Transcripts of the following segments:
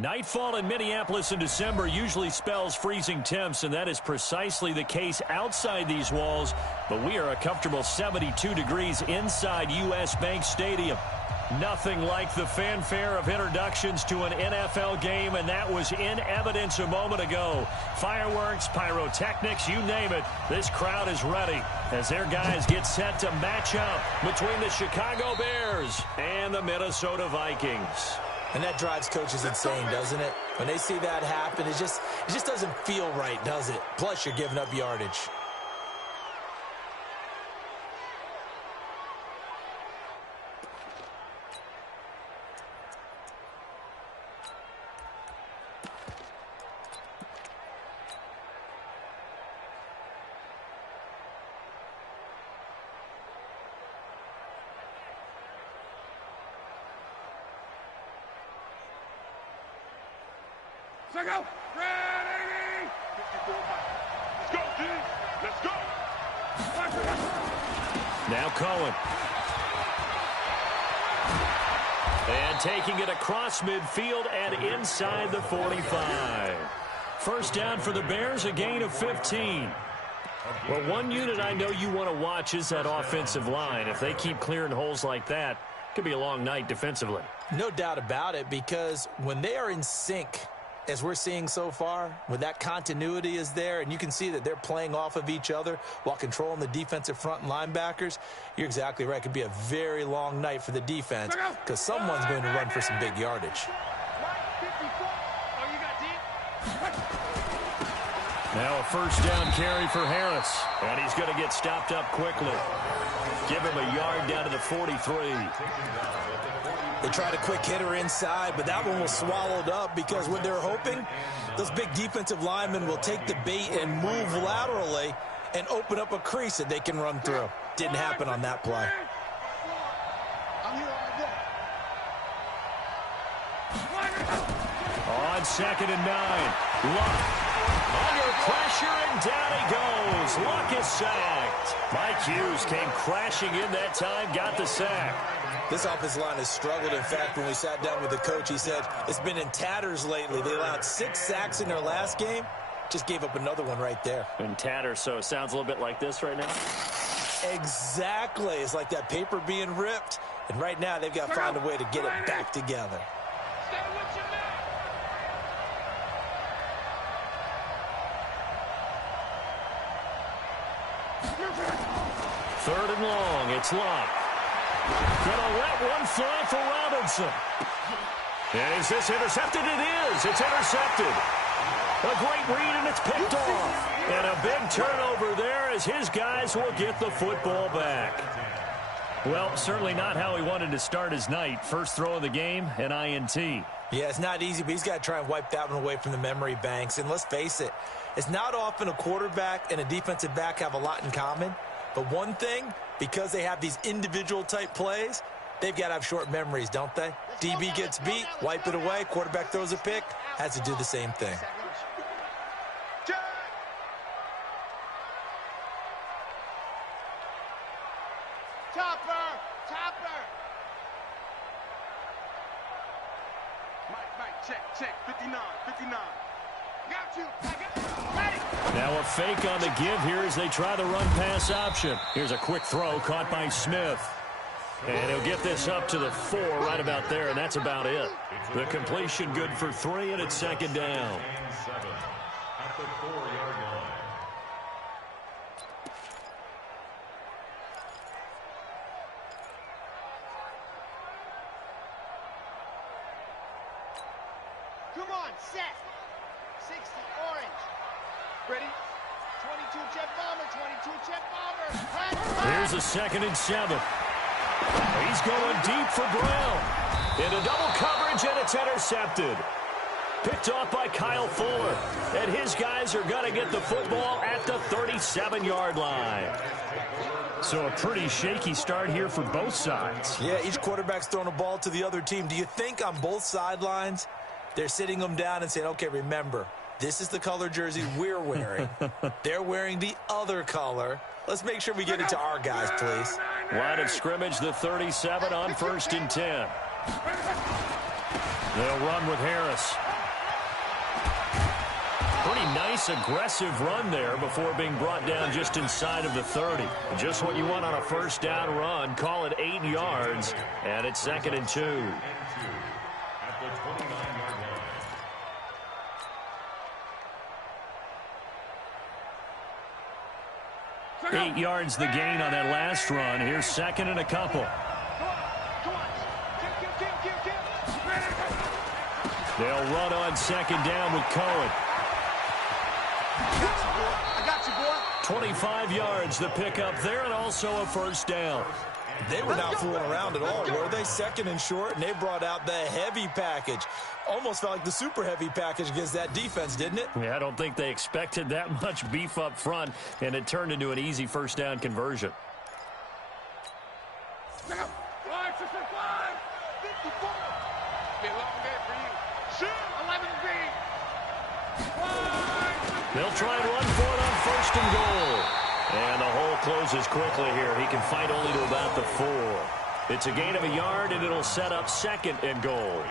Nightfall in Minneapolis in December usually spells freezing temps, and that is precisely the case outside these walls. But we are a comfortable 72 degrees inside U.S. Bank Stadium. Nothing like the fanfare of introductions to an NFL game, and that was in evidence a moment ago. Fireworks, pyrotechnics, you name it. This crowd is ready as their guys get set to match up between the Chicago Bears and the Minnesota Vikings. And that drives coaches insane, doesn't it? When they see that happen, it just doesn't feel right, does it? Plus, you're giving up yardage. Let's go! Ready! Let's go, team! Let's go! Now Cohen. And taking it across midfield and inside the 45. First down for the Bears, a gain of 15. Well, one unit I know you want to watch is that offensive line. If they keep clearing holes like that, it could be a long night defensively. No doubt about it, because when they are in sync, as we're seeing so far, when that continuity is there, and you can see that they're playing off of each other while controlling the defensive front and linebackers, you're exactly right. It could be a very long night for the defense because someone's going to run for some big yardage. Now a first down carry for Harris, and he's going to get stopped up quickly. Give him a yard down to the 43. They tried a quick hitter inside, but that one was swallowed up because what they're hoping, those big defensive linemen will take the bait and move laterally and open up a crease that they can run through. Didn't happen on that play. On 2nd and 9, Luck. Under pressure, and down he goes. Luck is sacked. Mike Hughes came crashing in that time, got the sack. This offensive line has struggled. In fact, when we sat down with the coach, he said it's been in tatters lately. They allowed 6 sacks in their last game. Just gave up another one right there. In tatters, so it sounds a little bit like this right now? Exactly. It's like that paper being ripped. And right now, they've got to find a way to get it back together. Third and long, it's Luck. Gonna let one fly for Robinson. And is this intercepted? It is. It's intercepted. A great read, and it's picked off. And a big turnover there as his guys will get the football back. Well, certainly not how he wanted to start his night. First throw of the game, an INT. Yeah, it's not easy, but he's got to try and wipe that one away from the memory banks. And let's face it, it's not often a quarterback and a defensive back have a lot in common. But one thing, because they have these individual type plays, they've got to have short memories, don't they? DB gets beat, wipe it away, quarterback throws a pick, has to do the same thing. Topper! Mike, check, 59. Got you. Ready. Now a fake on the give here as they try the run-pass option. Here's a quick throw caught by Smith. And he'll get this up to the 4 right about there, and that's about it. The completion good for 3, and it's 2nd down. At the 4-yard line. Come on, set. 60, orange. Ready? 22 jet bomber. Here's a 2nd and 7. He's going deep for Brown. Into double coverage, and it's intercepted. Picked off by Kyle Fuller. And his guys are going to get the football at the 37-yard line. So a pretty shaky start here for both sides. Yeah, each quarterback's throwing a ball to the other team. Do you think on both sidelines they're sitting them down and saying, okay, remember, this is the color jersey we're wearing. They're wearing the other color. Let's make sure we get it to our guys, please. Line of scrimmage, the 37 on 1st and 10. They'll run with Harris. Pretty nice, aggressive run there before being brought down just inside of the 30. Just what you want on a first down run. Call it 8 yards, and it's 2nd and 2. At the 29-yard line. 8 yards the gain on that last run. Here's 2nd and a couple. They'll run on 2nd down with Cohen. I got you, boy. 25 yards the pickup there, and also a first down. They were not fooling around at all, were they? 2nd and short, and they brought out the heavy package. Almost felt like the super heavy package against that defense, didn't it? Yeah, I don't think they expected that much beef up front, and it turned into an easy first down conversion. 5, 6, 5, 54. Be a long day for you. Shoot, 11B. They'll try and run for it on 1st and goal. And the hole closes quickly here. He can fight only to about the 4. It's a gain of a yard, and it'll set up 2nd and goal.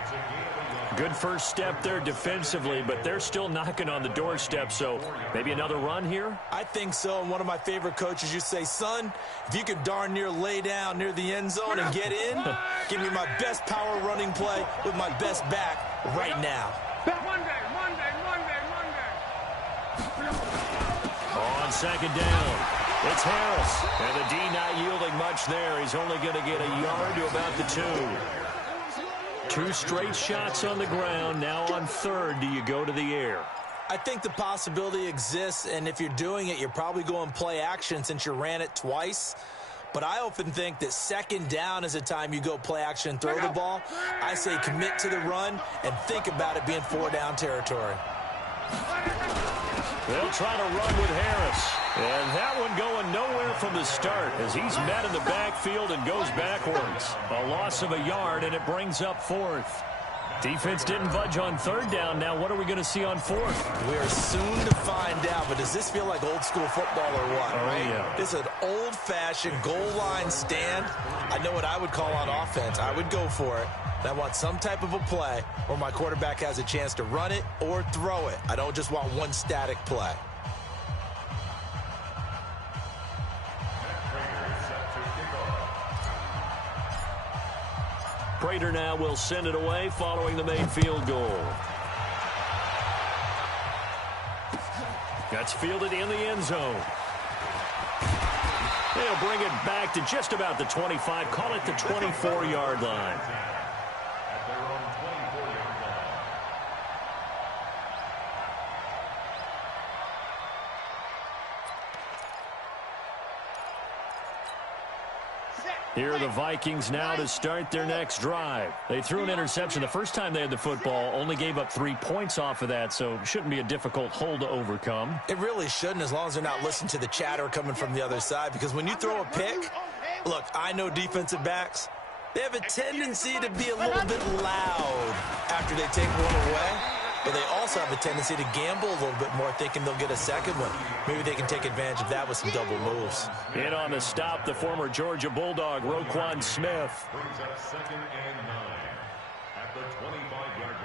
Good first step there defensively, but they're still knocking on the doorstep, so maybe another run here? I think so. And one of my favorite coaches used to say, son, if you could darn near lay down near the end zone and get in, give me my best power running play with my best back right now. Monday. On 2nd down, it's Harris. And the D not yielding much there. He's only going to get a yard to about the 2. 2 straight shots on the ground. Now on 3rd, do you go to the air? I think the possibility exists, and if you're doing it, you're probably going play action since you ran it twice. But I often think that 2nd down is the time you go play action and throw the ball. I say commit to the run and think about it being 4-down territory. They'll try to run with Harris. And that one going nowhere from the start as he's met in the backfield and goes backwards. A loss of a yard, and it brings up 4th. Defense didn't budge on 3rd down. Now what are we going to see on 4th? We are soon to find out, but does this feel like old school football or what? Oh, right? yeah. It's an old-fashioned goal line stand. I know what I would call on offense. I would go for it. I want some type of a play where my quarterback has a chance to run it or throw it. I don't just want one static play. Prater now will send it away following the main field goal. That's fielded in the end zone. They'll bring it back to just about the 25. Call it the 24-yard line. Here are the Vikings now to start their next drive. They threw an interception the first time they had the football, only gave up 3 points off of that, so shouldn't be a difficult hole to overcome. It really shouldn't, as long as they're not listening to the chatter coming from the other side, because when you throw a pick, look, I know defensive backs, they have a tendency to be a little bit loud after they take one away. But they also have a tendency to gamble a little bit more, thinking they'll get a second one. Maybe they can take advantage of that with some double moves. In on the stop, the former Georgia Bulldog, Roquan Smith. Brings up 2nd and 9 at the 25-yard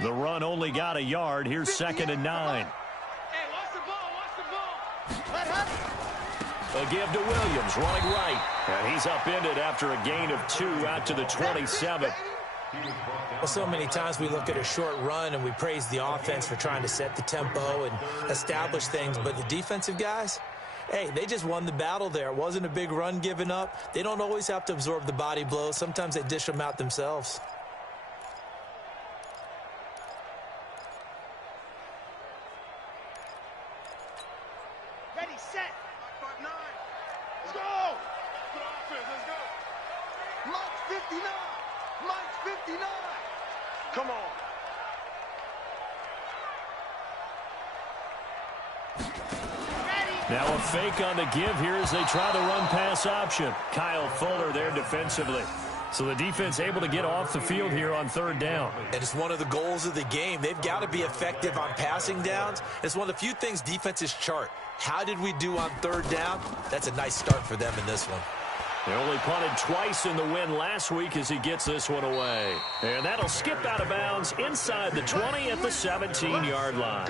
line. The run only got a yard. Here's 2nd and 9. Hey, watch the ball, watch the ball. Let her. A give to Williams, running right. And he's upended after a gain of 2 out to the 27. Well, so many times we look at a short run and we praise the offense for trying to set the tempo and establish things, but the defensive guys, hey, they just won the battle there. It wasn't a big run given up. They don't always have to absorb the body blows. Sometimes they dish them out themselves. Ready, set. 5-9. Let's go. Good offense, let's go. Mike's 59. Mike's 59. Come on. Ready. Now a fake on the give here as they try the run-pass option. Kyle Fuller there defensively. So the defense able to get off the field here on third down. And it's one of the goals of the game. They've got to be effective on passing downs. It's one of the few things defenses chart. How did we do on third down? That's a nice start for them in this one. They only punted twice in the win last week as he gets this one away. And that'll skip out of bounds inside the 20 at the 17-yard line.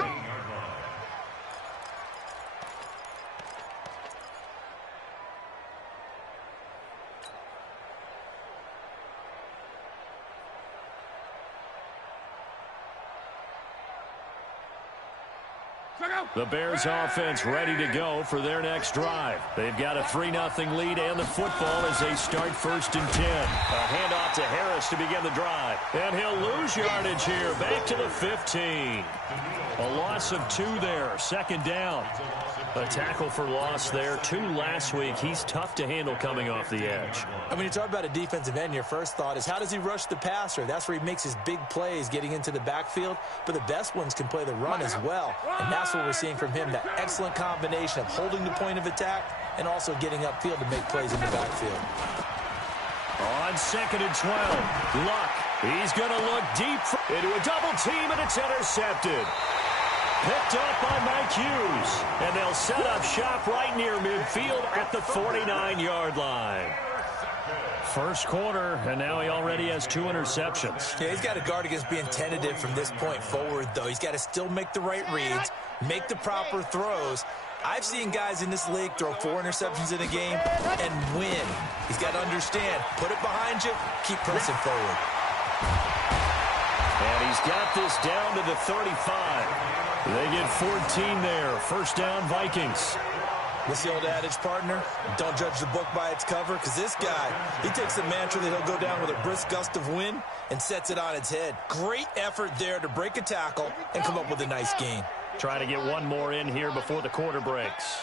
The Bears offense ready to go for their next drive. They've got a 3-0 lead and the football as they start 1st and 10. A handoff to Harris to begin the drive. And he'll lose yardage here. Back to the 15. A loss of 2 there. 2nd down. A tackle for loss there. 2 last week. He's tough to handle coming off the edge. And when you talk about a defensive end, your first thought is how does he rush the passer? That's where he makes his big plays getting into the backfield. But the best ones can play the run as well. And that's what we're seeing from him, that excellent combination of holding the point of attack and also getting upfield to make plays in the backfield. On 2nd and 12, Luck. He's going to look deep into a double team, and it's intercepted. Picked up by Mike Hughes. And they'll set up shop right near midfield at the 49-yard line. First quarter, and now he already has 2 interceptions. Yeah, he's got to guard against being tentative from this point forward, though. He's got to still make the right reads, make the proper throws. I've seen guys in this league throw 4 interceptions in a game and win. He's got to understand, put it behind you, keep pressing forward. And he's got this down to the 35. They get 14 there. First down, Vikings. What's the old adage, partner? Don't judge the book by its cover, because this guy, he takes the mantra that he'll go down with a brisk gust of wind and sets it on its head. Great effort there to break a tackle and come up with a nice gain. Try to get one more in here before the quarter breaks.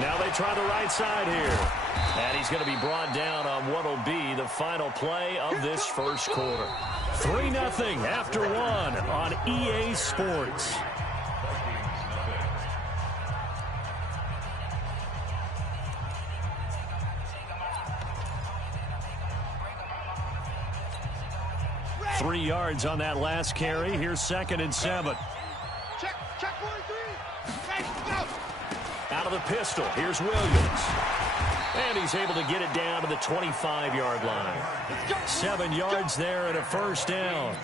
Now they try the right side here. And he's going to be brought down on what will be the final play of this first quarter. 3-0 after 1 on EA Sports. Three yards on that last carry. Here's 2nd and 7. Check 43. Go. Out of the pistol. Here's Williams. And he's able to get it down to the 25-yard line. 7 yards there and a first down.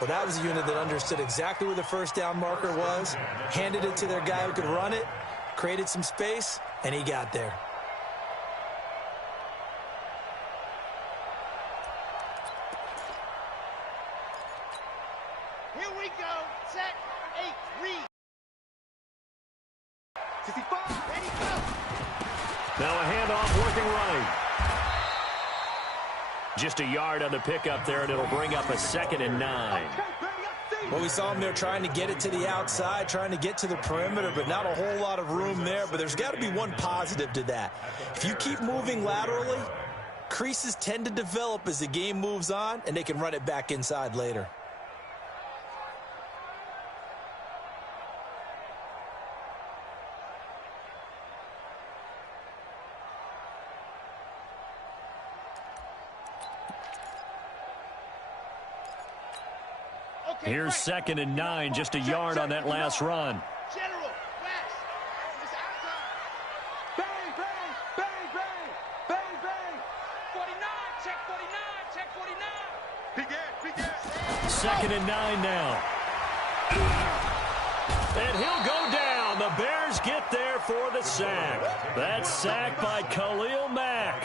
Well, that was a unit that understood exactly where the first down marker was, handed it to their guy who could run it, created some space, and he got there. Here we go. Set. 8. Read. 55. Ready, go. Now a handoff working right. Just a yard on the pickup there, and it'll bring up a 2nd and 9. Well, we saw him there trying to get it to the outside, trying to get to the perimeter, but not a whole lot of room there. But there's got to be one positive to that. If you keep moving laterally, creases tend to develop as the game moves on, and they can run it back inside later. Here's 2nd and 9, just a yard on that last run. General. West. It's outside. Bang, bang, bang, bang, bang, bang. 49. Check 49. Check 49. Begin. 2nd and 9 now. And he'll go down. The Bears get there for the sack. That's sacked by Khalil Mack.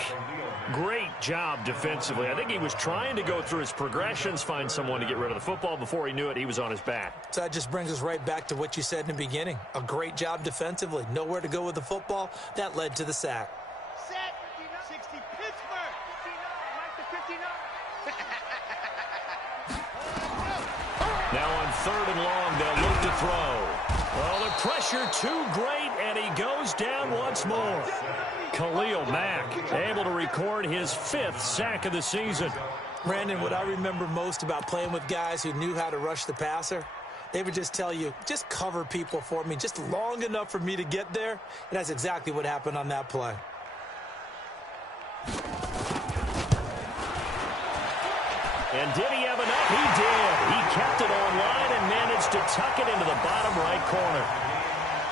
Great job defensively. I think he was trying to go through his progressions, find someone to get rid of the football. Before he knew it, he was on his back. So that just brings us right back to what you said in the beginning. A great job defensively. Nowhere to go with the football. That led to the sack. Set. 60. Pittsburgh. 59. Like the 59. Now on 3rd and long, they'll look to throw. Well, the pressure too great, and he goes down once more. Khalil Mack able to record his 5th sack of the season. Brandon, what I remember most about playing with guys who knew how to rush the passer, they would just tell you, just cover people for me, just long enough for me to get there. And that's exactly what happened on that play. And did he have enough? He did. He kept it online and managed to tuck it into the bottom right corner.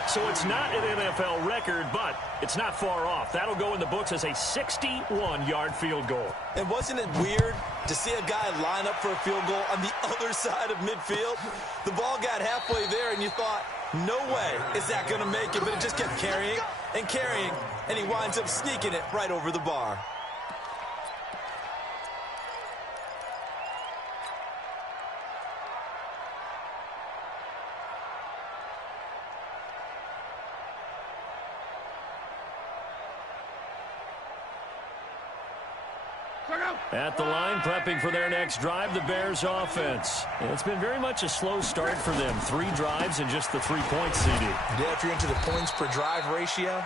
So it's not an NFL record, but it's not far off. That'll go in the books as a 61-yard field goal. And wasn't it weird to see a guy line up for a field goal on the other side of midfield? The ball got halfway there, and you thought, no way is that going to make it, but it just kept carrying and carrying, and he winds up sneaking it right over the bar. At the line, prepping for their next drive, the Bears offense. And it's been very much a slow start for them. 3 drives and just the 3 points, CD. Yeah, if you're into the points per drive ratio,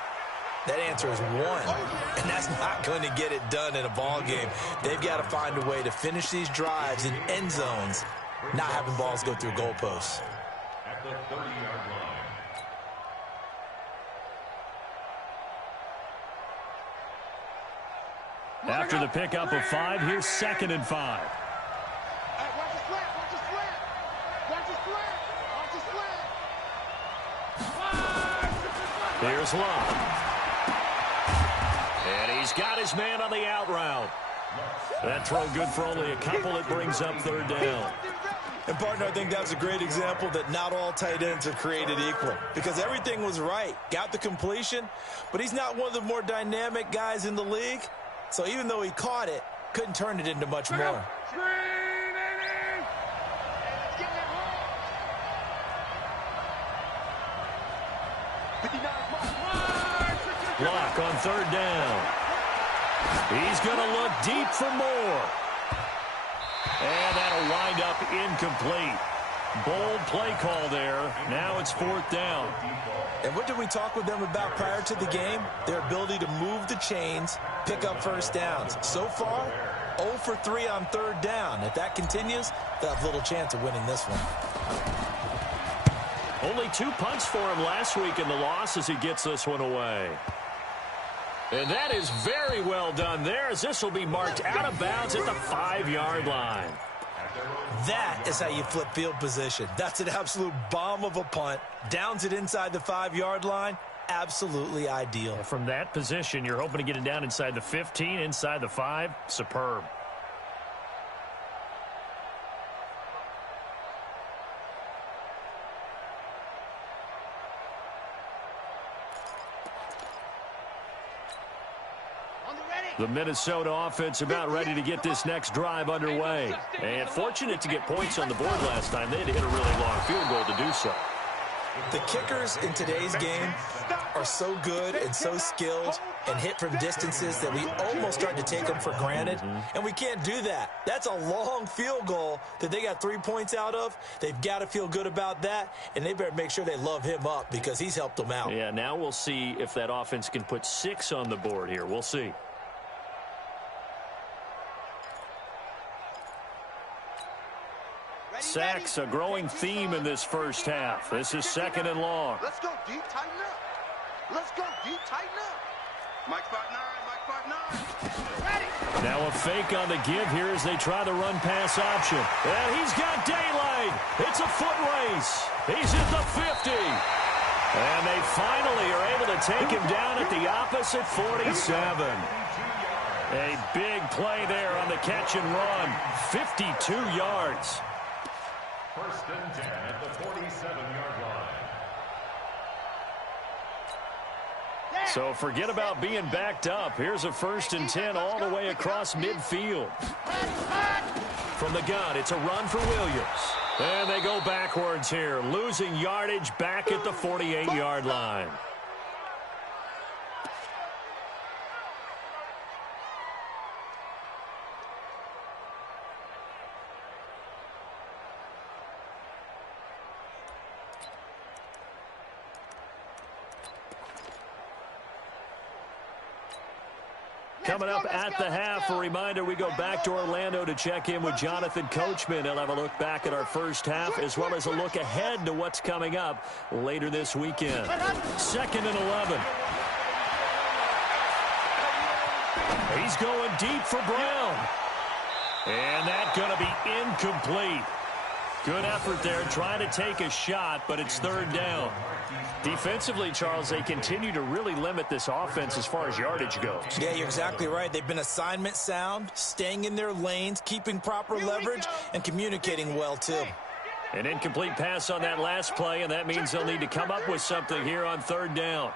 that answer is 1. And that's not going to get it done in a ball game. They've got to find a way to finish these drives in end zones, not having balls go through goalposts. At the 30-yard line. After the pickup of 5, here's 2nd and 5. Hey, watch the slant, watch the slant. Watch the slant, watch the slant. Here's Love. And he's got his man on the out route. That throw good for only a couple. It brings up 3rd down. And, partner, I think that's a great example that not all tight ends are created equal, because everything was right. Got the completion, but he's not one of the more dynamic guys in the league. So even though he caught it, couldn't turn it into much more. Block on 3rd down. He's going to look deep for more. And that'll wind up incomplete. Bold play call there. Now it's 4th down. And what did we talk with them about prior to the game? Their ability to move the chains, pick up first downs. So far, 0 for 3 on 3rd down. If that continues, they'll have little chance of winning this one. Only 2 punts for him last week in the loss as he gets this one away. And that is very well done there, as this will be marked out of bounds at the 5-yard line. That is how you flip field position. That's an absolute bomb of a punt. Downs it inside the 5-yard line. Absolutely ideal. From that position, you're hoping to get it down inside the 15, inside the 5. Superb. The Minnesota offense about ready to get this next drive underway. And fortunate to get points on the board last time. They had to hit a really long field goal to do so. The kickers in today's game are so good and so skilled and hit from distances that we almost start to take them for granted. And we can't do that. That's a long field goal that they got 3 points out of. They've got to feel good about that, and they better make sure they love him up because he's helped them out. Yeah, now we'll see if that offense can put 6 on the board here. We'll see. Sacks, a growing theme in this first half. This is 2nd and long. Let's go deep, tighten up. Let's go deep, tighten up. Mike 5-9, Mike 5-9. Ready. Now a fake on the give here as they try the run-pass option. And he's got daylight. It's a foot race. He's at the 50. And they finally are able to take him down at the opposite 47. A big play there on the catch and run. 52 yards. 1st and 10 at the 47-yard line. So forget about being backed up. Here's a 1st and 10 all the way across midfield. From the gun, it's a run for Williams. And they go backwards here, losing yardage back at the 48-yard line. Coming up at the half, a reminder, we go back to Orlando to check in with Jonathan Coachman. He'll have a look back at our first half as well as a look ahead to what's coming up later this weekend. 2nd and 11. He's going deep for Brown. And that's going to be incomplete. Good effort there, trying to take a shot, but it's third down. Defensively, Charles, they continue to really limit this offense as far as yardage goes. Yeah, you're exactly right. They've been assignment sound, staying in their lanes, keeping proper leverage, and communicating well, too. An incomplete pass on that last play, and that means they'll need to come up with something here on third down.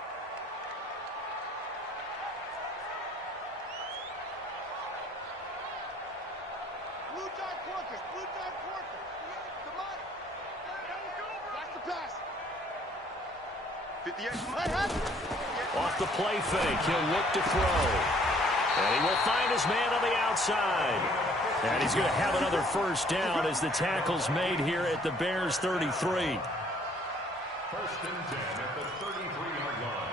Off the play fake, he'll look to throw. And he will find his man on the outside. And he's going to have another first down as the tackle's made here at the Bears' 33. First and 10 at the 33-yard line.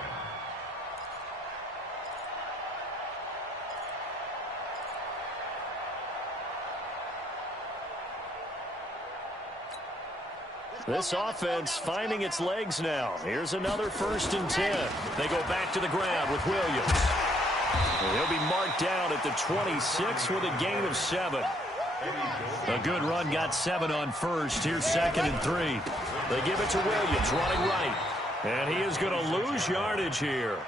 This offense finding its legs now. Here's another first and 10. They go back to the ground with Williams. And he'll be marked down at the 26 with a gain of 7. A good run, got 7 on first. Here's second and 3. They give it to Williams, running right. And he is going to lose yardage here.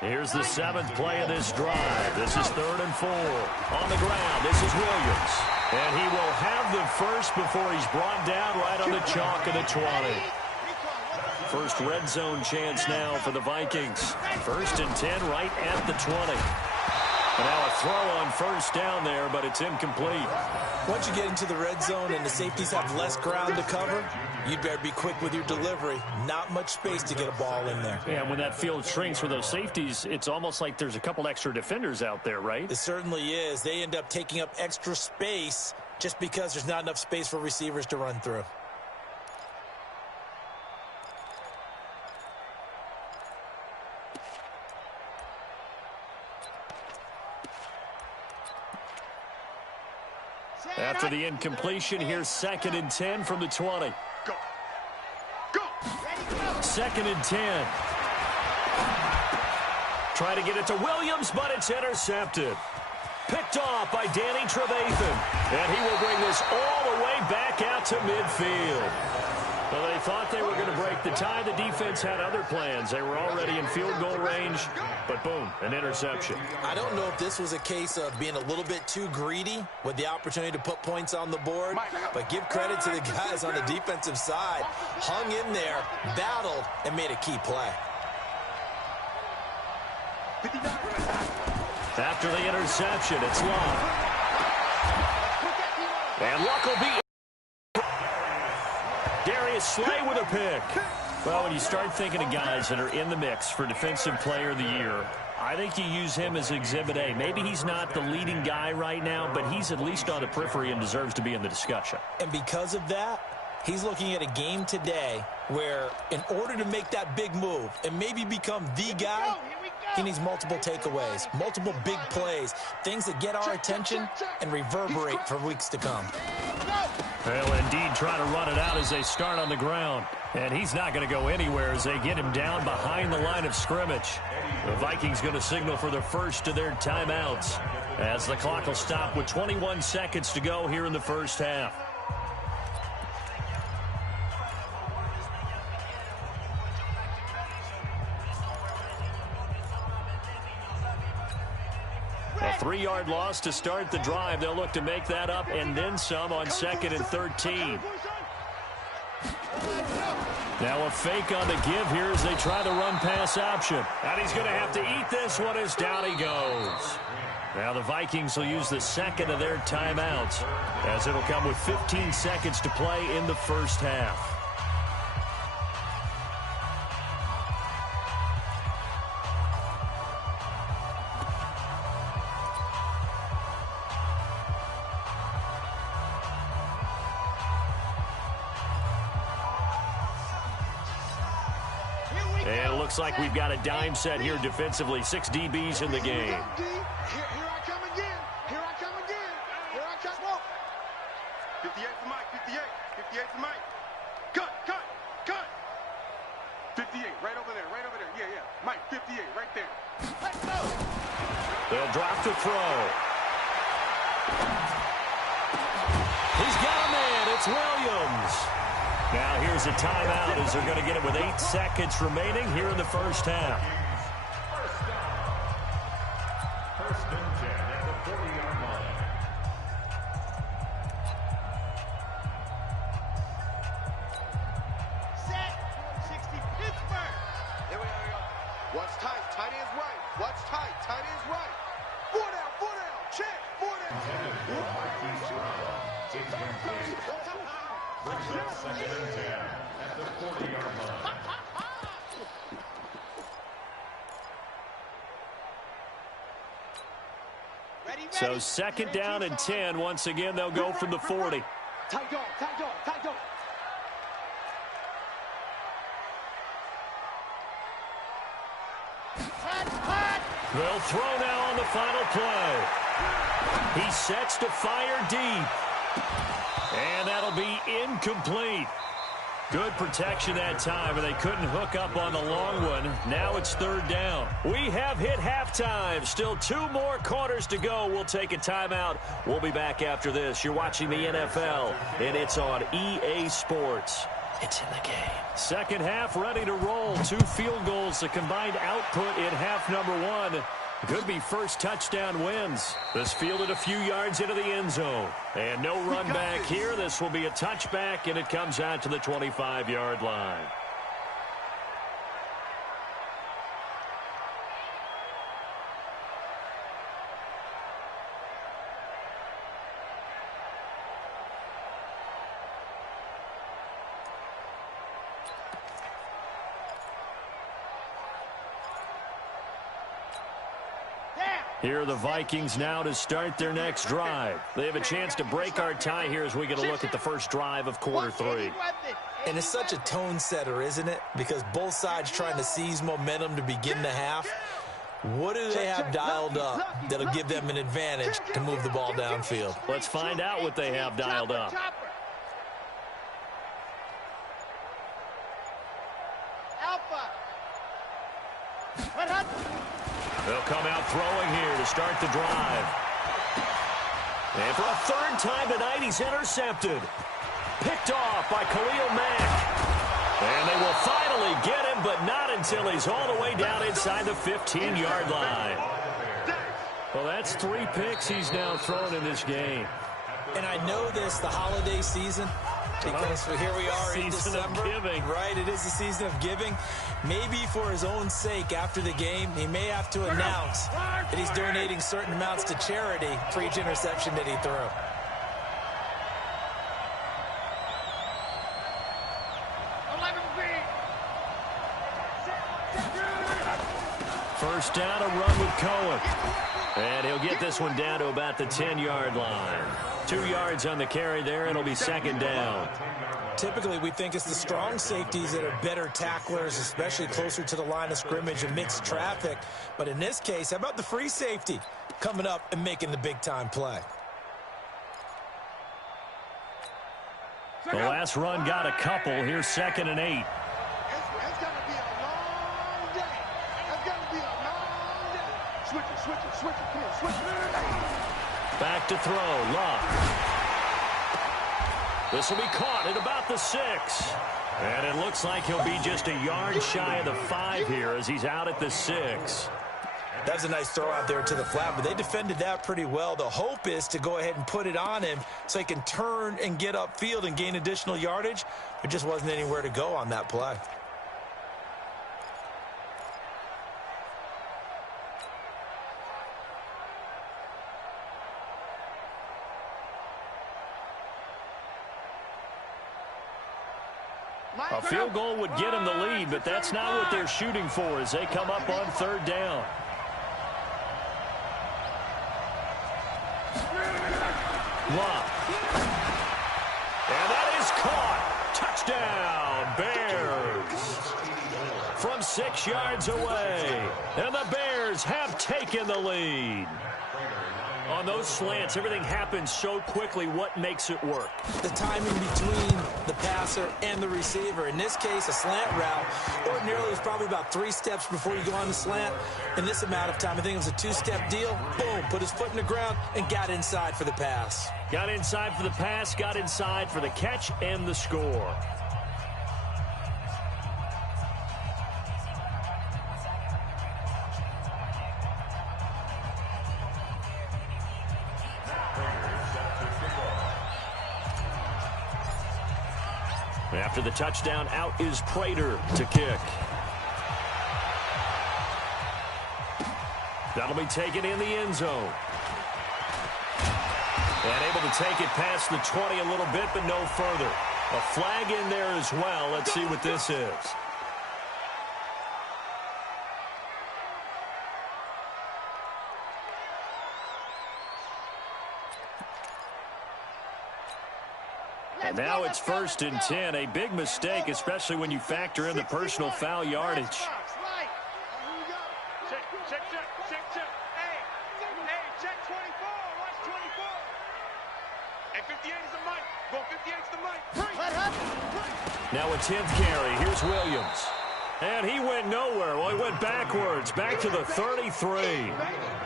Here's the 7th play of this drive. This is 3rd and 4. On the ground, this is Williams. And he will have the first before he's brought down right on the chalk of the 20. First red zone chance now for the Vikings. First and 10 right at the 20. And now a throw on first down there, but it's incomplete. Once you get into the red zone and the safeties have less ground to cover, you'd better be quick with your delivery. Not much space to get a ball in there. Yeah, when that field shrinks for those safeties, it's almost like there's a couple extra defenders out there, right? It certainly is. They end up taking up extra space just because there's not enough space for receivers to run through. After the incompletion, here's 2nd and 10 from the 20. Go. Go. 2nd and 10. Try to get it to Williams, but it's intercepted. Picked off by Danny Trevathan. And he will bring this all the way back out to midfield. Well, they thought they were going to break the tie. The defense had other plans. They were already in field goal range, but boom, an interception. I don't know if this was a case of being a little bit too greedy with the opportunity to put points on the board, but give credit to the guys on the defensive side. Hung in there, battled, and made a key play. After the interception, it's Luck. And Luck will be Darius Slay with a pick. Well, when you start thinking of guys that are in the mix for Defensive Player of the Year, I think you use him as Exhibit A. Maybe he's not the leading guy right now, but he's at least on the periphery and deserves to be in the discussion. And because of that, he's looking at a game today where in order to make that big move and maybe become the guy, he needs multiple takeaways, multiple big plays, things that get our attention and reverberate for weeks to come. They'll indeed try to run it out as they start on the ground. And he's not going to go anywhere as they get him down behind the line of scrimmage. The Vikings going to signal for the first of their timeouts as the clock will stop with 21 seconds to go here in the first half. A 3-yard loss to start the drive. They'll look to make that up and then some on 2nd and 13. Now a fake on the give here as they try the run-pass option. And he's going to have to eat this one as down he goes. Now the Vikings will use the second of their timeouts as it'll come with 15 seconds to play in the first half. And it looks like we've got a dime set here defensively. 6 DBs in the game. Here I come again. Here I come again. Here I come. Whoa. 58 for Mike. 58. 58 for Mike. Cut. 58. Right over there. Right over there. Yeah. Mike, 58. Right there. Let's go. They'll drop the throw. He's got him in. It's Williams. Now here's a timeout as they're going to get it with 8 seconds remaining here in the first half. First and 10 at the 40-yard line. Set. 60 Pittsburgh. Here we go. Watch tight. Tight end's right. Watch tight. Tight end's right. 4 down. 4 down. Check. 4 down. Intended for Marquise Brown. It's complete. Brings up second and 10 at the 40-yard line. So second down and 10. Once again, they'll go from the 40. Tight dog. Tight dog. Tight dog. They'll throw now on the final play. He sets to fire deep. And that'll be incomplete. Good protection that time, and they couldn't hook up on the long one. Now it's third down. We have hit halftime. Still 2 more quarters to go. We'll take a timeout. We'll be back after this. You're watching the NFL, and it's on EA Sports. It's in the game. Second half ready to roll. 2 field goals, the combined output in half number 1. Could be first touchdown wins. This fielded a few yards into the end zone. And no run back here. This will be a touchback, and it comes out to the 25-yard line. Here are the Vikings now to start their next drive. They have a chance to break our tie here as we get a look at the first drive of quarter 3. And it's such a tone setter, isn't it? Because both sides trying to seize momentum to begin the half. What do they have dialed up that'll give them an advantage to move the ball downfield? Let's find out what they have dialed up. They'll come out throwing here to start the drive. And for a third time tonight, he's intercepted. Picked off by Khalil Mack. And they will finally get him, but not until he's all the way down inside the 15-yard line. Well, that's 3 picks he's now thrown in this game. And I know this, the holiday season, because here we are in December. Right, it is the season of giving. Maybe for his own sake, after the game, he may have to announce that he's donating certain amounts to charity for each interception that he threw. First down, a run with Cohen. And he'll get this one down to about the 10-yard line. 2 yards on the carry there, and it'll be second down. Typically, we think it's the strong safeties that are better tacklers, especially closer to the line of scrimmage amidst traffic. But in this case, how about the free safety coming up and making the big-time play? The last run got a couple. Here's second and 8. It's going to be a long day. It's going to be a long day. Switch it. Come on, switch it. Back to throw. Love. This will be caught at about the 6. And it looks like he'll be just a yard shy of the 5 here as he's out at the 6. That's a nice throw out there to the flat, but they defended that pretty well. The hope is to go ahead and put it on him so he can turn and get upfield and gain additional yardage. There just wasn't anywhere to go on that play. A field goal would get him the lead, but that's not what they're shooting for as they come up on third down. Love. And that is caught. Touchdown, Bears. From 6 yards away. And the Bears have taken the lead. On those slants, everything happens so quickly. What makes it work? The timing between the passer and the receiver. In this case, a slant route ordinarily is probably about 3 steps before you go on the slant. In this amount of time, I think it was a 2-step deal. Boom, put his foot in the ground and got inside for the pass. Got inside for the pass, got inside for the catch and the score. After the touchdown, out is Prater to kick. That'll be taken in the end zone. And able to take it past the 20 a little bit, but no further. A flag in there as well. Let's see what this is. And now it's 1st and 10. A big mistake, especially when you factor in the personal foul yardage. Check. Hey, check 24. Watch 24. Hey, 58 is the mic. Go 58's the mic. Now a 10th carry. Here's Williams. And he went nowhere. Well, he went backwards. Back to the 33.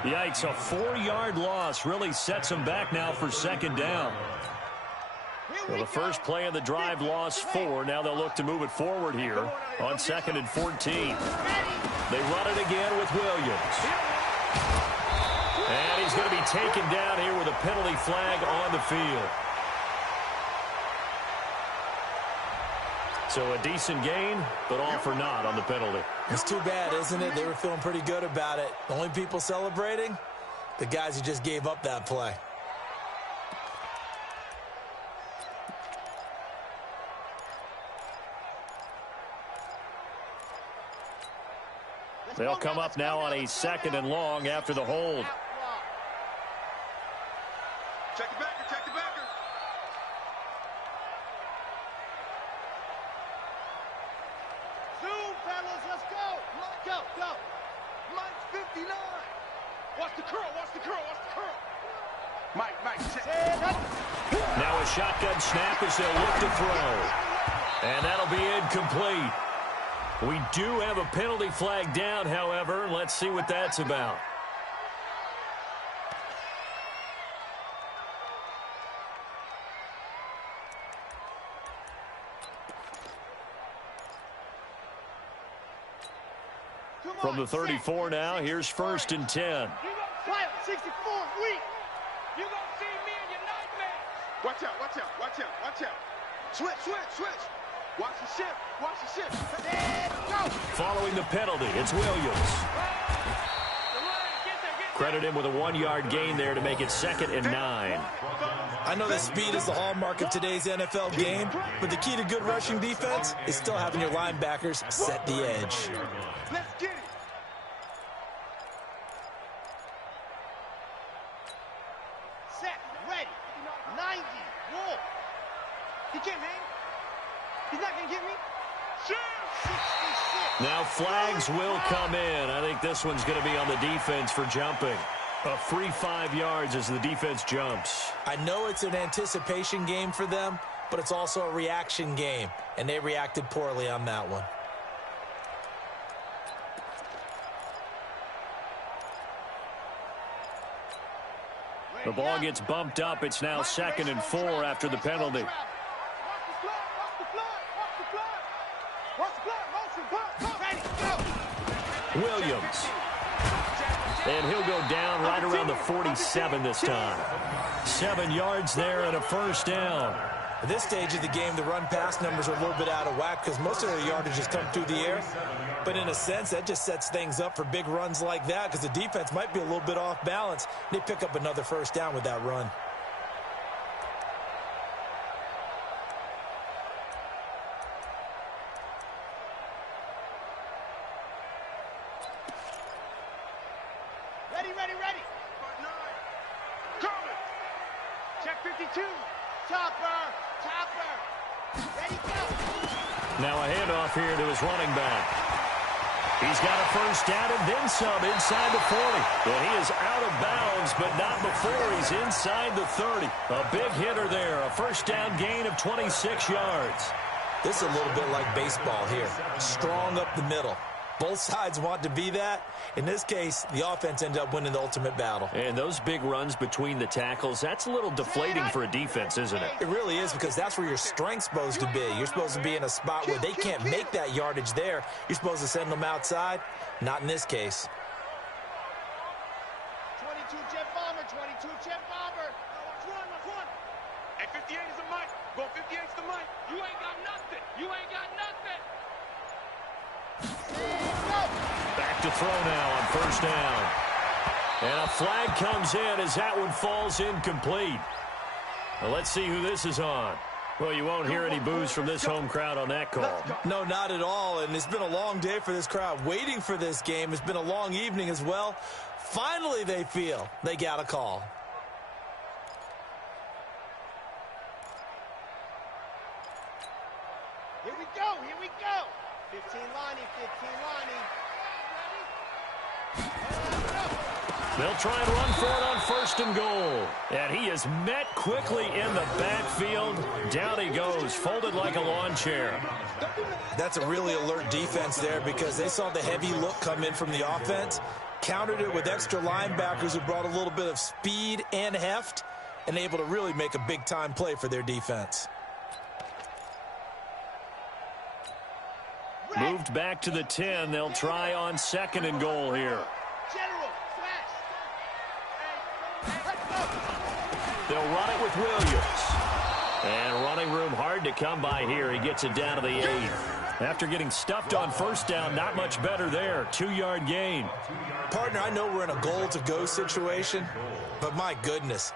Yikes, a 4-yard loss really sets him back now for 2nd down. Well, the first play of the drive lost 4. Now they'll look to move it forward here on 2nd and 14. They run it again with Williams. And he's going to be taken down here with a penalty flag on the field. So a decent gain, but all for naught on the penalty. It's too bad, isn't it? They were feeling pretty good about it. The only people celebrating, the guys who just gave up that play. They'll come up now on a 2nd and long after the hold. Check the backer, check the backer. Zoom, fellas, let's go. Go. Mike's 59. Watch the curl. Mike, check. Now a shotgun snap as they'll look to throw. And that'll be incomplete. We do have a penalty flag down, however. Let's see what that's about. From the 34 now, here's 1st and 10. 64 weak. You gonna see me in your nightmares. Watch out. Switch. Watch the shift. Go. Following the penalty, it's Williams. Credit him with a 1-yard gain there to make it 2nd and 9. I know that speed is the hallmark of today's NFL game, but the key to good rushing defense is still having your linebackers set the edge. Let's get it. Set. Ready. 90. Roll. He can't hang. He's not going to get me. 66. Now flags will come in. I think this one's going to be on the defense for jumping. A free 5 yards as the defense jumps. I know it's an anticipation game for them, but it's also a reaction game, and they reacted poorly on that one. The ball gets bumped up. It's now 2nd and 4 after the penalty. Williams. And he'll go down right around the 47 this time. 7 yards there and a 1st down. At this stage of the game, the run-pass numbers are a little bit out of whack because most of their yardage has come through the air. But in a sense, that just sets things up for big runs like that because the defense might be a little bit off balance. They pick up another 1st down with that run. Ready. Coming. Check 52. Topper. Ready, go. Now a handoff here to his running back. He's got a first down and then some inside the 40. Well, he is out of bounds, but not before he's inside the 30. A big hitter there, a first down gain of 26 yards. This is a little bit like baseball here. Strong up the middle. Both sides want to be that. In this case, the offense ended up winning the ultimate battle. And those big runs between the tackles, that's a little deflating for a defense, isn't it? It really is, because that's where your strength's supposed to be. You're supposed to be in a spot where they can't make that yardage there. You're supposed to send them outside. Not in this case. 22 jet bomber, 22 jet bomber. Watch one. Hey, 58 is the mic. Go 58's the mic. You ain't got nothing. You ain't got nothing. Back to throw now on first down. And a flag comes in as that one falls incomplete. Well, let's see who this is on. Well, you won't hear any boos from this home crowd on that call. No, not at all. And it's been a long day for this crowd waiting for this game. It's been a long evening as well. Finally, they feel they got a call. Here we go. 15 Lonnie, 15 Lonnie. They'll try and run for it on first and goal. And he is met quickly in the backfield. Down he goes, folded like a lawn chair. That's a really alert defense there, because they saw the heavy look come in from the offense, countered it with extra linebackers who brought a little bit of speed and heft, and able to really make a big-time play for their defense. Moved back to the 10. They'll try on second and goal here. General, flash. They'll run it with Williams. And running room hard to come by here. He gets it down to the 8. After getting stuffed on first down, not much better there. 2-yard gain. Partner, I know we're in a goal-to-go situation, but my goodness,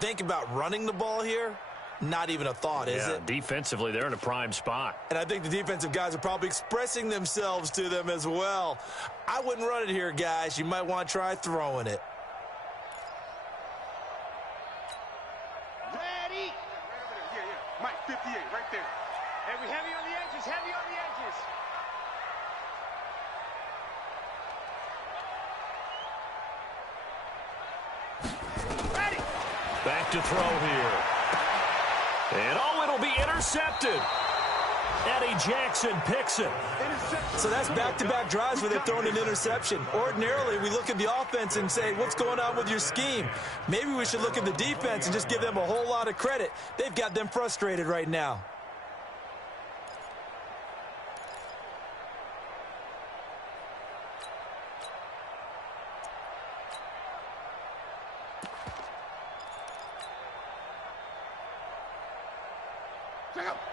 think about running the ball here. Not even a thought, is it? Defensively, they're in a prime spot. And I think the defensive guys are probably expressing themselves to them as well. I wouldn't run it here, guys. You might want to try throwing it. Ready. Yeah. Mike, 58, right there. Hey, we heavy on the edges, heavy on the edges. Ready. Back to throw here. And it'll be intercepted. Eddie Jackson picks it. So that's back-to-back drives where they've thrown an interception. Ordinarily, we look at the offense and say, what's going on with your scheme? Maybe we should look at the defense and just give them a whole lot of credit. They've got them frustrated right now.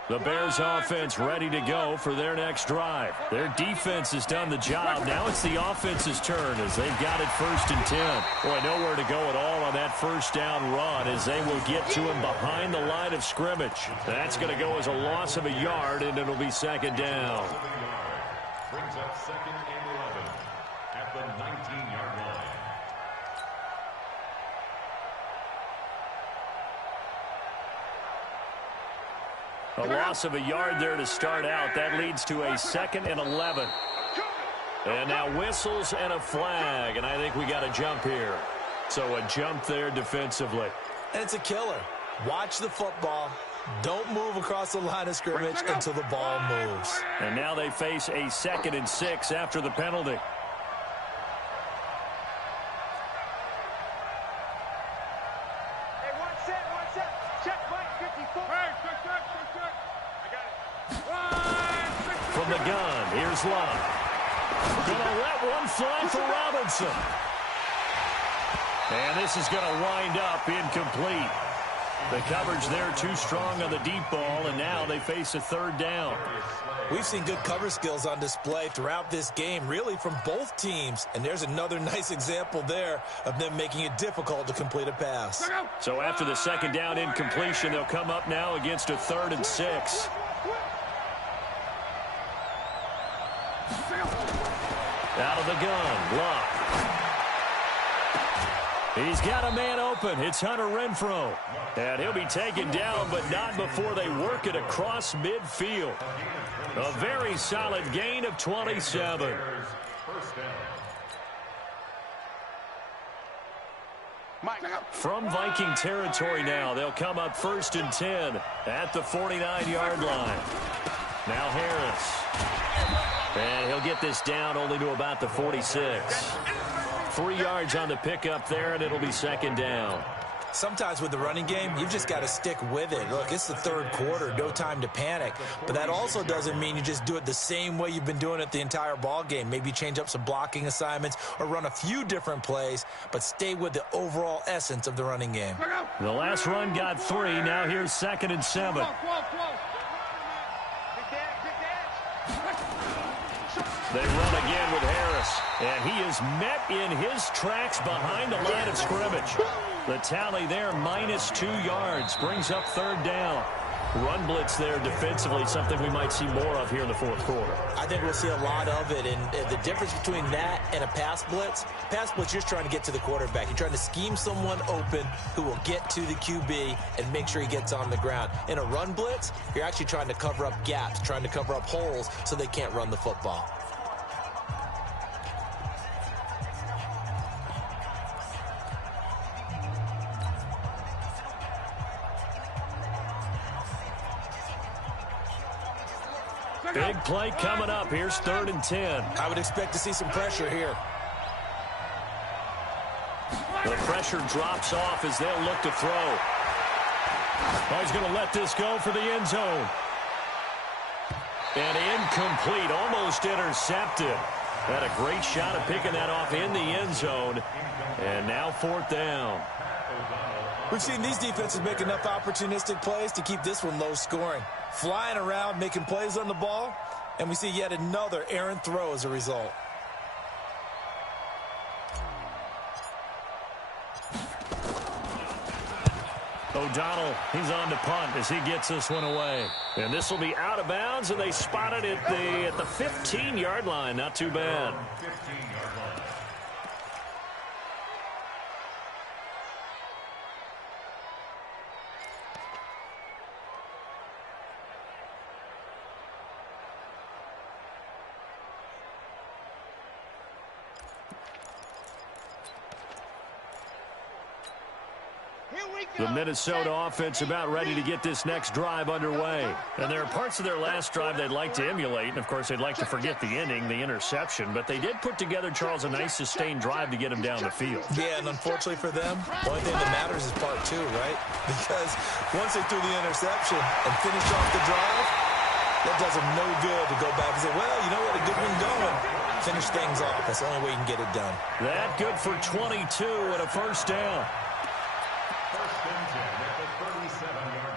The Bears offense ready to go for their next drive. Their defense has done the job. Now it's the offense's turn as they've got it first and 10. Boy, nowhere to go at all on that first down run as they will get to him behind the line of scrimmage. That's going to go as a loss of a yard, and it'll be second down. Brings up second and 11 at the 19-yard line. A loss of a yard there to start out. That leads to a second and 11. And now whistles and a flag, and I think we got a jump here. So a jump there defensively. And it's a killer. Watch the football. Don't move across the line of scrimmage until the ball moves. And now they face a second and 6 after the penalty. From the gun, here's Love. Gonna let one fly for Robinson. And this is gonna wind up incomplete. The coverage there too strong on the deep ball, and now they face a third down. We've seen good cover skills on display throughout this game, really from both teams. And there's another nice example there of them making it difficult to complete a pass. So after the second down incompletion, they'll come up now against a 3rd and 6. Out of the gun, Love. He's got a man open. It's Hunter Renfrow. And he'll be taken down, but not before they work it across midfield. A very solid gain of 27. From Viking territory now, they'll come up 1st and 10 at the 49-yard line. Now Harris. And he'll get this down only to about the 46. 3 yards on the pickup there, and it'll be 2nd down. Sometimes with the running game, you've just got to stick with it. Look, it's the 3rd quarter, no time to panic. But that also doesn't mean you just do it the same way you've been doing it the entire ball game. Maybe change up some blocking assignments or run a few different plays, but stay with the overall essence of the running game. The last run got 3. Now here's 2nd and 7. They run again with Harris, and he is met in his tracks behind the line of scrimmage. The tally there, -2 yards, brings up 3rd down. Run blitz there defensively, something we might see more of here in the 4th quarter. I think we'll see a lot of it, and the difference between that and a pass blitz, you're trying to get to the quarterback. You're trying to scheme someone open who will get to the QB and make sure he gets on the ground. In a run blitz, you're actually trying to cover up gaps, trying to cover up holes so they can't run the football. Big play coming up. Here's 3rd and 10. I would expect to see some pressure here. The pressure drops off as they'll look to throw. Oh, he's going to let this go for the end zone. And incomplete, almost intercepted. Had a great shot at picking that off in the end zone. And now 4th down. We've seen these defenses make enough opportunistic plays to keep this one low scoring. Flying around, making plays on the ball, and we see yet another errant throw as a result. O'Donnell, he's on to punt as he gets this one away. And this will be out of bounds, and they spotted it at the 15-yard line. Not too bad. The Minnesota offense about ready to get this next drive underway. And there are parts of their last drive they'd like to emulate. And, of course, they'd like to forget the inning, the interception. But they did put together, Charles, a nice sustained drive to get him down the field. Yeah, and unfortunately for them, the only thing that matters is part 2, right? Because once they threw the interception and finished off the drive, that does them no good to go back and say, well, you know what, a good one going. Finish things off. That's the only way you can get it done. That good for 22 and a 1st down. 1st and 10 at the 37-yard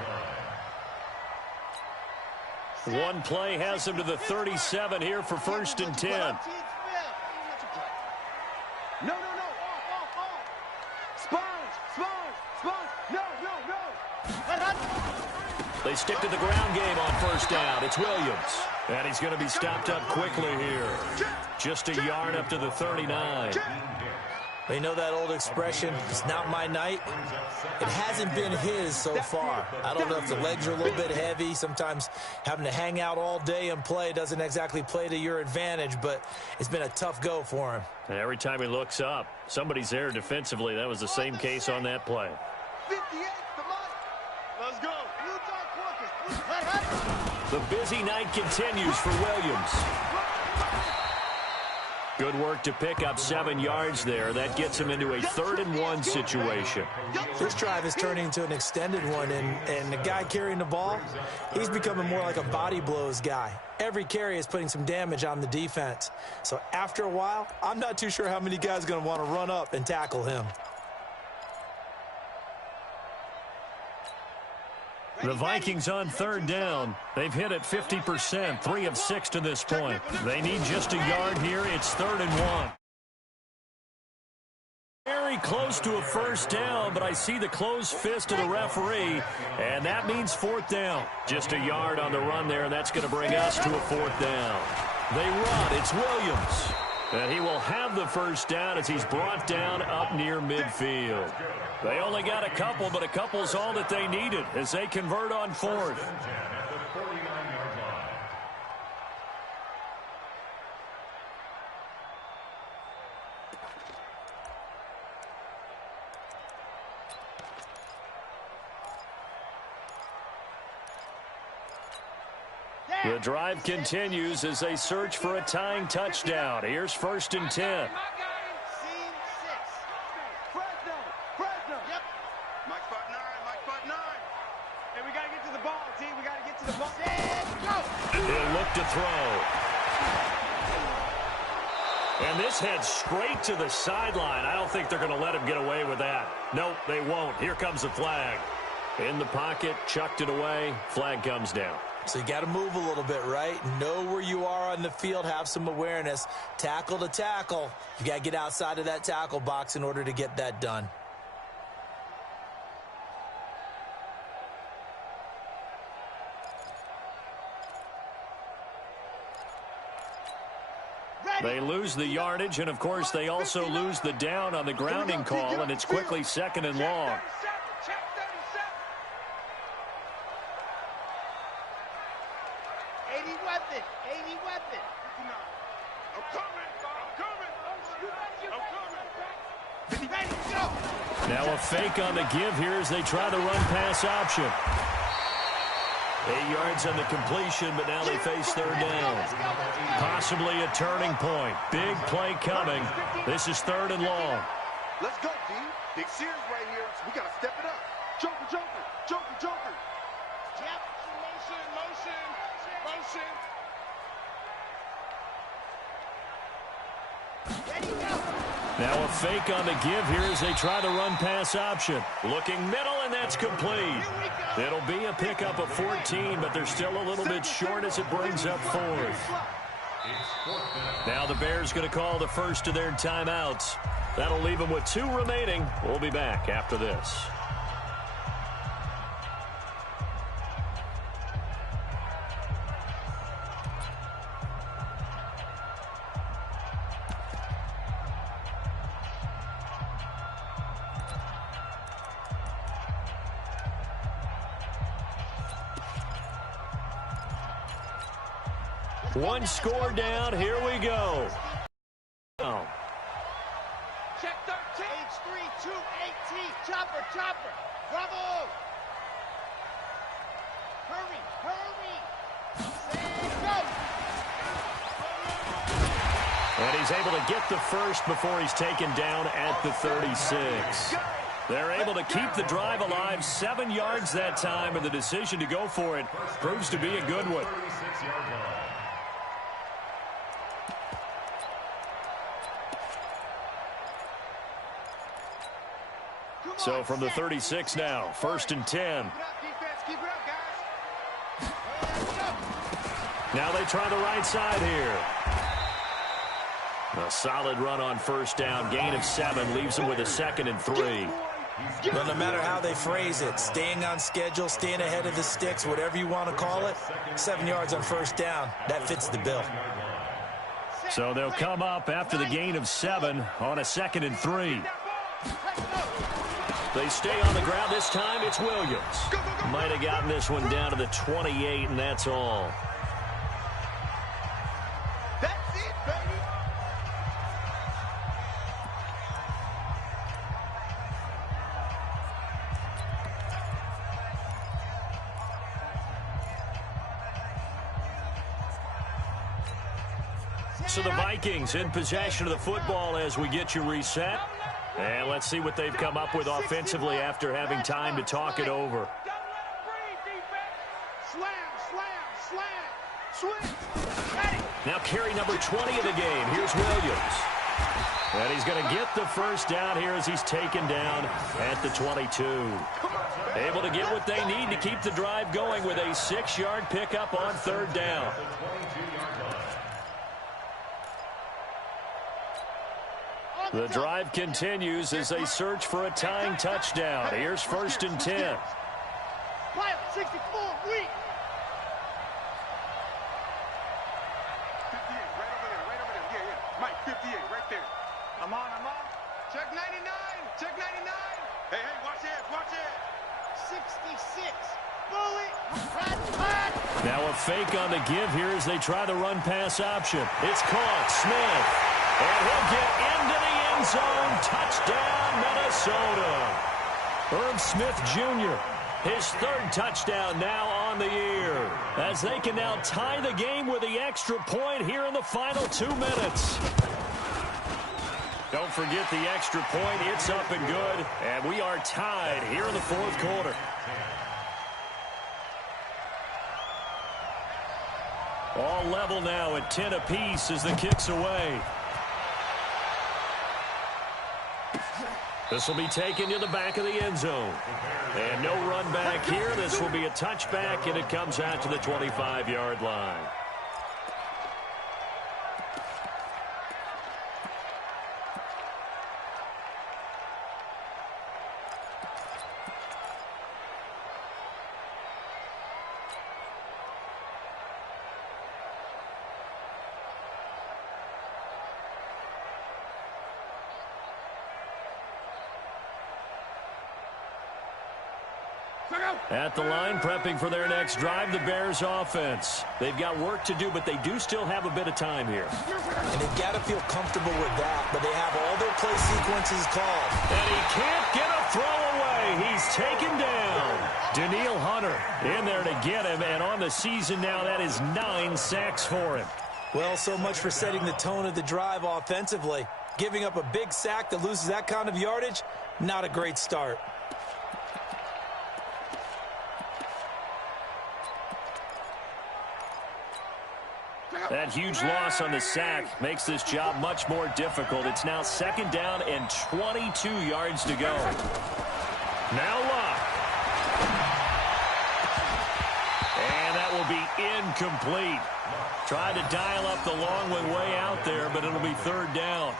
line. One play has him to the 37 here for 1st and 10. No. Off. Sponge. No. They stick to the ground game on 1st down. It's Williams. And he's going to be stopped up quickly here. Just a yard up to the 39. You know that old expression, it's not my night? It hasn't been his so far. I don't know if the legs are a little bit heavy. Sometimes having to hang out all day and play doesn't exactly play to your advantage, but it's been a tough go for him. And every time he looks up, somebody's there defensively. That was the same case on that play. 58, come on. Let's go. The busy night continues for Williams. Good work to pick up 7 yards there. That gets him into a 3rd and 1 situation. This drive is turning into an extended one, and the guy carrying the ball, he's becoming more like a body blows guy. Every carry is putting some damage on the defense. So after a while, I'm not too sure how many guys are going to want to run up and tackle him. The Vikings on 3rd down. They've hit it 50%, 3 of 6 to this point. They need just a yard here. It's 3rd and 1. Very close to a 1st down, but I see the closed fist of the referee, and that means 4th down. Just a yard on the run there, and that's going to bring us to a 4th down. They run. It's Williams. And he will have the first down as he's brought down up near midfield. They only got a couple, but a couple's all that they needed as they convert on fourth. The drive continues as they search for a tying touchdown. Here's 1st and 10. Mike spot 9, Mike spot 9. Hey, we got to get to the ball, team. We got to get to the ball. Go! He'll look to throw. And this heads straight to the sideline. I don't think they're going to let him get away with that. Nope, they won't. Here comes the flag. In the pocket, chucked it away. Flag comes down. So you got to move a little bit, right? Know where you are on the field. Have some awareness. Tackle to tackle. You got to get outside of that tackle box in order to get that done. They lose the yardage, and, of course, they also lose the down on the grounding call, and it's quickly 2nd and long. Check 37. 80 weapon. 80 weapon. I'm coming. I'm coming. Ready, go. Now a fake on the give here as they try the run-pass option. 8 yards on the completion, but now they face 3rd down. Possibly a turning point. Big play coming. This is 3rd and long. Let's go, D. Big series right here. We got to step it up. Joker, Joker, Joker, Joker. Yep. Motion. Ready, go. Now a fake on the give here as they try the run-pass option. Looking middle, and that's complete. It'll be a pickup of 14, but they're still a little bit short as it brings up 4th. Now the Bears going to call the first of their timeouts. That'll leave them with 2 remaining. We'll be back after this. One score down. Here we go. Oh. Check 13. H3-2-8-T. Chopper. Bravo. Hurry. Set, go. And he's able to get the first before he's taken down at the 36. They're able to keep the drive alive. 7 yards that time, and the decision to go for it proves to be a good one. So from the 36 now, 1st and 10. Keep it up, guys. Now they try the right side here. A solid run on 1st down. Gain of 7 leaves them with a 2nd and 3. Well, no matter how they phrase it, staying on schedule, staying ahead of the sticks, whatever you want to call it, 7 yards on 1st down, that fits the bill. So they'll come up after the gain of 7 on a 2nd and 3. They stay on the ground. This time it's Williams. Might have gotten this one down to the 28, and that's all. That's it, baby. So the Vikings in possession of the football as we get you reset. And let's see what they've come up with offensively after having time to talk it over. Now carry number 20 of the game. Here's Williams. And he's going to get the first down here as he's taken down at the 22. Able to get what they need to keep the drive going with a 6-yard pickup on 3rd down. The drive continues as they search for a tying touchdown. Here's 1st and 10. 64, weak. Mike, 58, right there. I'm on. Check 99. Check 99. Hey, watch it. 66. Bullet. Rat. Now a fake on the give here as they try the run-pass option. It's caught. Smith. And he'll get into the end zone. Touchdown, Minnesota. Herb Smith Jr., his third touchdown now on the year, as they can now tie the game with the extra point here in the final 2 minutes. Don't forget the extra point. It's up and good, and we are tied here in the fourth quarter. All level now at 10 apiece as the kick's away. This will be taken to the back of the end zone. And no run back here. This will be a touchback, and it comes out to the 25-yard line. At the line, prepping for their next drive, the Bears offense. They've got work to do, but they do still have a bit of time here. And they've got to feel comfortable with that, but they have all their play sequences called. And he can't get a throw away. He's taken down. Daniil Hunter in there to get him, and on the season now, that is 9 sacks for him. Well, so much for setting the tone of the drive offensively. Giving up a big sack that loses that kind of yardage, not a great start. That huge loss on the sack makes this job much more difficult. It's now second down and 22 yards to go. Now Luck. And that will be incomplete. Tried to dial up the long one way out there, but it'll be third down.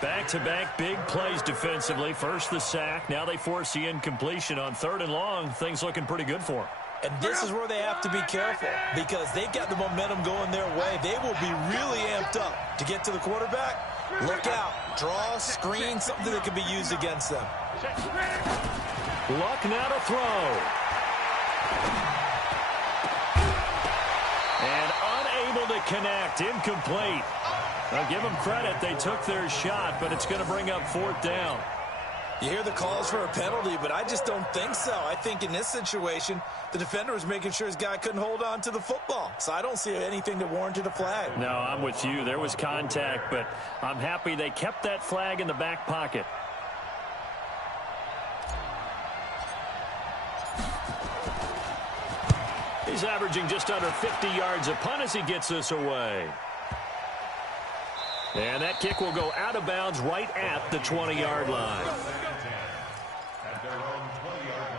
Back-to-back big plays defensively. First the sack. Now they force the incompletion on third and long. Things looking pretty good for them. And this is where they have to be careful because they've got the momentum going their way. They will be really amped up to get to the quarterback. Look out. Draw, screen, something that can be used against them. Luck now to throw. And unable to connect. Incomplete. Now give them credit. They took their shot, but it's going to bring up fourth down. You hear the calls for a penalty, but I just don't think so. I think in this situation, the defender was making sure his guy couldn't hold on to the football. So I don't see anything that warranted a flag. No, I'm with you. There was contact, but I'm happy they kept that flag in the back pocket. He's averaging just under 50 yards a punt as he gets this away. And that kick will go out of bounds right at the 20-yard line. At their own 20-yard line.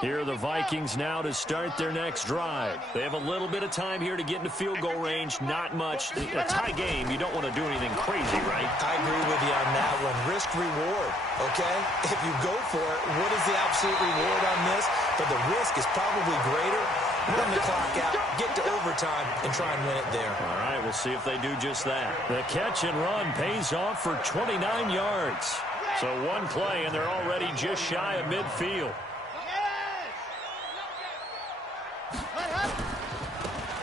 Here are the Vikings now to start their next drive. They have a little bit of time here to get into field goal range. Not much. A tie game, you don't want to do anything crazy, right? I agree with you on that one. Risk reward, okay? If you go for it, what is the absolute reward on this? But the risk is probably greater. Run the clock out, get to overtime, and try and win it there. All right, we'll see if they do just that. The catch and run pays off for 29 yards. So one play, and they're already just shy of midfield.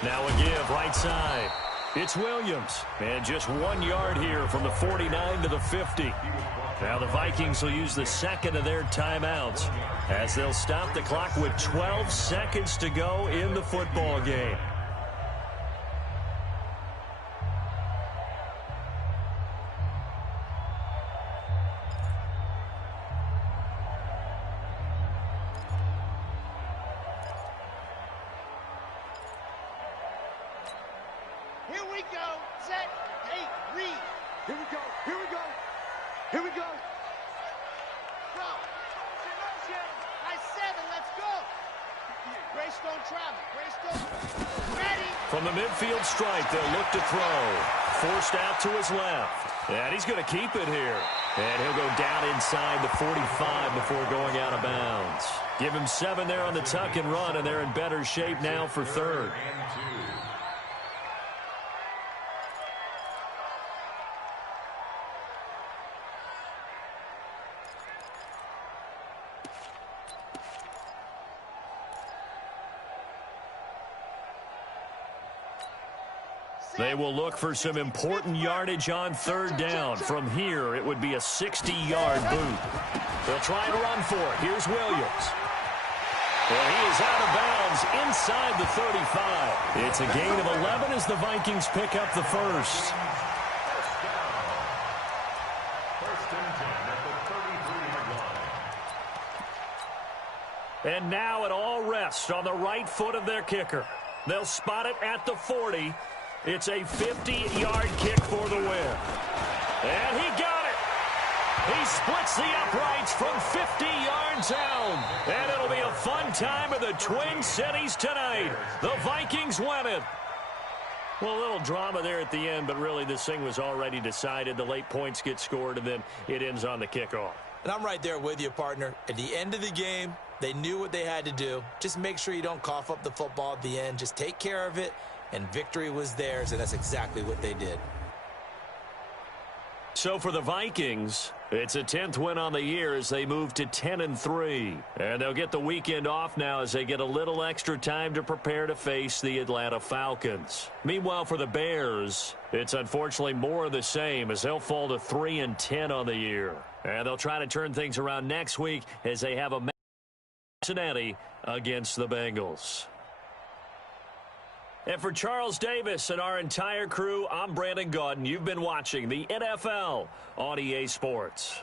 Now a give right side. It's Williams. And just 1 yard here from the 49 to the 50. Now the Vikings will use the second of their timeouts as they'll stop the clock with 12 seconds to go in the football game. Here we go. Set. Hey, read. Here we go. Here we go. Here we go. Go. Motion. Nice 7. Let's go. Great Greystone travel. Greystone ready. From the midfield stripe, they'll look to throw. Forced out to his left. And he's going to keep it here. And he'll go down inside the 45 before going out of bounds. Give him 7 there on the tuck and run, and they're in better shape now for third. They will look for some important yardage on third down. From here, it would be a 60-yard boot. They'll try and run for it. Here's Williams. And he is out of bounds inside the 35. It's a gain of 11 as the Vikings pick up the first. First and 10 at the 33-yard line. And now it all rests on the right foot of their kicker. They'll spot it at the 40. It's a 50-yard kick for the win. And he got it. He splits the uprights from 50 yards out. And it'll be a fun time in the Twin Cities tonight. The Vikings win it. Well, a little drama there at the end, but really this thing was already decided. The late points get scored, and then it ends on the kickoff. And I'm right there with you, partner. At the end of the game, they knew what they had to do. Just make sure you don't cough up the football at the end. Just take care of it. And victory was theirs, and that's exactly what they did. So for the Vikings, it's a 10th win on the year as they move to 10-3. And they'll get the weekend off now as they get a little extra time to prepare to face the Atlanta Falcons. Meanwhile, for the Bears, it's unfortunately more of the same as they'll fall to 3-10 on the year. And they'll try to turn things around next week as they have a match in Cincinnati against the Bengals. And for Charles Davis and our entire crew, I'm Brandon Gaudin. You've been watching the NFL on EA Sports.